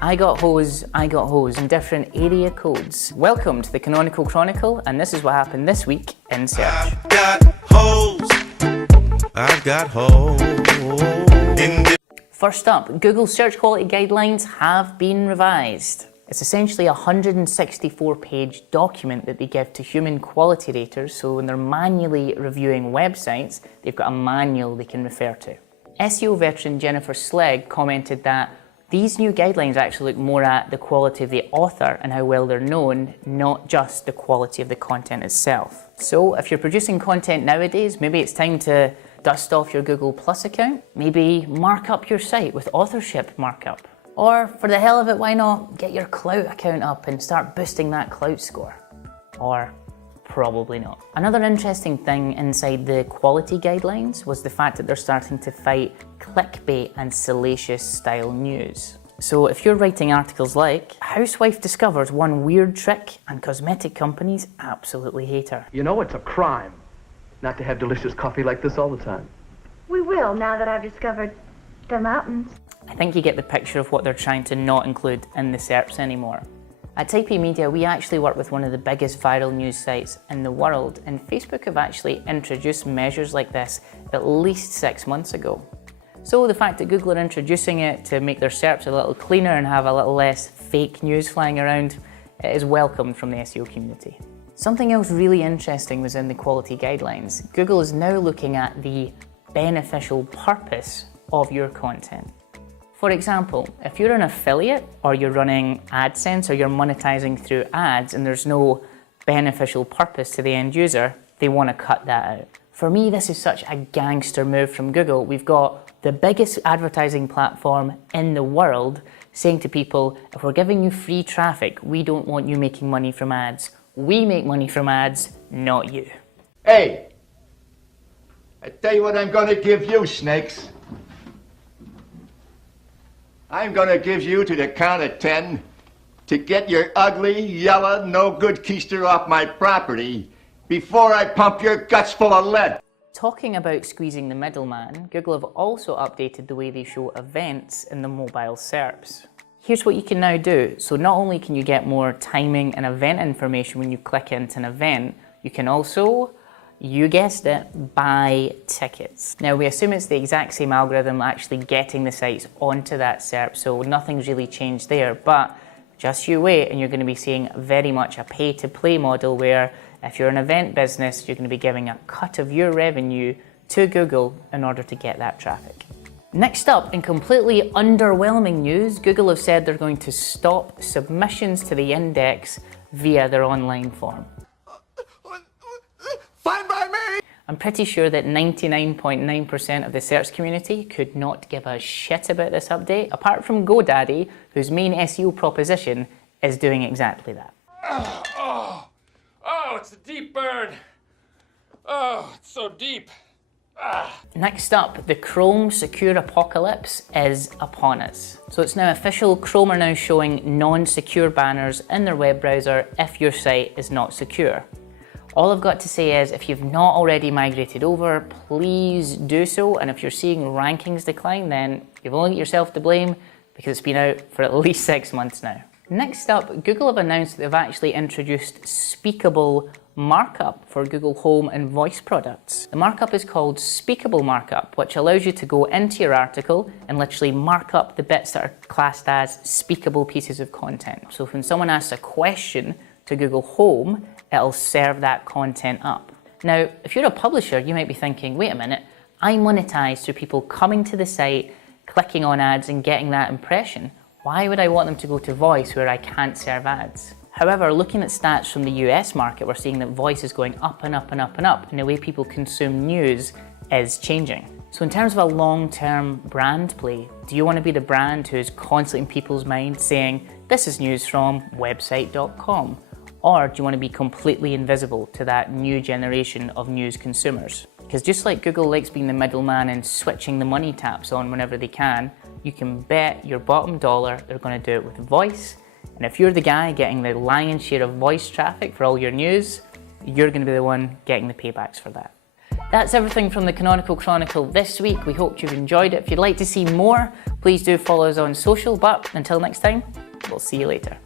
I got hose in different area codes. Welcome to the Canonical Chronicle, and this is what happened this week in search. I've got holes. First up, Google search quality guidelines have been revised. It's essentially a 164-page document that they give to human quality raters, so when they're manually reviewing websites, they've got a manual they can refer to. SEO veteran Jennifer Slegg commented that these new guidelines actually look more at the quality of the author and how well they're known, not just the quality of the content itself. So if you're producing content nowadays, maybe it's time to dust off your Google Plus account, maybe mark up your site with authorship markup. Or for the hell of it, why not get your Klout account up and start boosting that Klout score? Or probably not. Another interesting thing inside the quality guidelines was the fact that they're starting to fight clickbait and salacious style news. So if you're writing articles like, housewife discovers one weird trick and cosmetic companies absolutely hate her. You know, it's a crime not to have delicious coffee like this all the time. We will, now that I've discovered the mountains. I think you get the picture of what they're trying to not include in the SERPs anymore. At Type A Media, we actually work with one of the biggest viral news sites in the world, and Facebook have actually introduced measures like this at least 6 months ago. So the fact that Google are introducing it to make their SERPs a little cleaner and have a little less fake news flying around is welcomed from the SEO community. Something else really interesting was in the quality guidelines. Google is now looking at the beneficial purpose of your content. For example, if you're an affiliate or you're running AdSense or you're monetizing through ads and there's no beneficial purpose to the end user, they want to cut that out. For me, this is such a gangster move from Google. We've got the biggest advertising platform in the world saying to people, if we're giving you free traffic, we don't want you making money from ads. We make money from ads, not you. Hey, I tell you what I'm gonna give you, snakes. I'm gonna give you to the count of 10 to get your ugly, yellow, no-good keister off my property before I pump your guts full of lead. Talking about squeezing the middleman, Google have also updated the way they show events in the mobile SERPs. Here's what you can now do. So not only can you get more timing and event information when you click into an event, you can also, you guessed it, buy tickets. Now we assume it's the exact same algorithm actually getting the sites onto that SERP, so nothing's really changed there, but just you wait and you're going to be seeing very much a pay-to-play model where if you're an event business, you're going to be giving a cut of your revenue to Google in order to get that traffic. Next up, in completely underwhelming news, Google have said they're going to stop submissions to the index via their online form. Fine by me! I'm pretty sure that 99.9% of the search community could not give a shit about this update, apart from GoDaddy, whose main SEO proposition is doing exactly that. Oh, it's a deep burn. Oh, it's so deep. Next up, the Chrome secure apocalypse is upon us. So it's now official, Chrome are now showing non-secure banners in their web browser if your site is not secure. All I've got to say is if you've not already migrated over, please do so, and if you're seeing rankings decline, then you've only got yourself to blame because it's been out for at least 6 months now. Next up, Google have announced that they've actually introduced speakable markup for Google Home and voice products. The markup is called speakable markup, which allows you to go into your article and literally mark up the bits that are classed as speakable pieces of content. So when someone asks a question to Google Home, it'll serve that content up. Now, if you're a publisher, you might be thinking, wait a minute, I monetize through people coming to the site, clicking on ads and getting that impression. Why would I want them to go to voice where I can't serve ads? However, looking at stats from the US market, we're seeing that voice is going up and up and up and up, and the way people consume news is changing. So in terms of a long-term brand play, do you want to be the brand who's constantly in people's minds saying, this is news from website.com? Or do you want to be completely invisible to that new generation of news consumers? Because just like Google likes being the middleman and switching the money taps on whenever they can, you can bet your bottom dollar they're going to do it with voice. And if you're the guy getting the lion's share of voice traffic for all your news, you're going to be the one getting the paybacks for that. That's everything from the Canonical Chronicle this week. We hope you've enjoyed it. If you'd like to see more, please do follow us on social, but until next time, we'll see you later.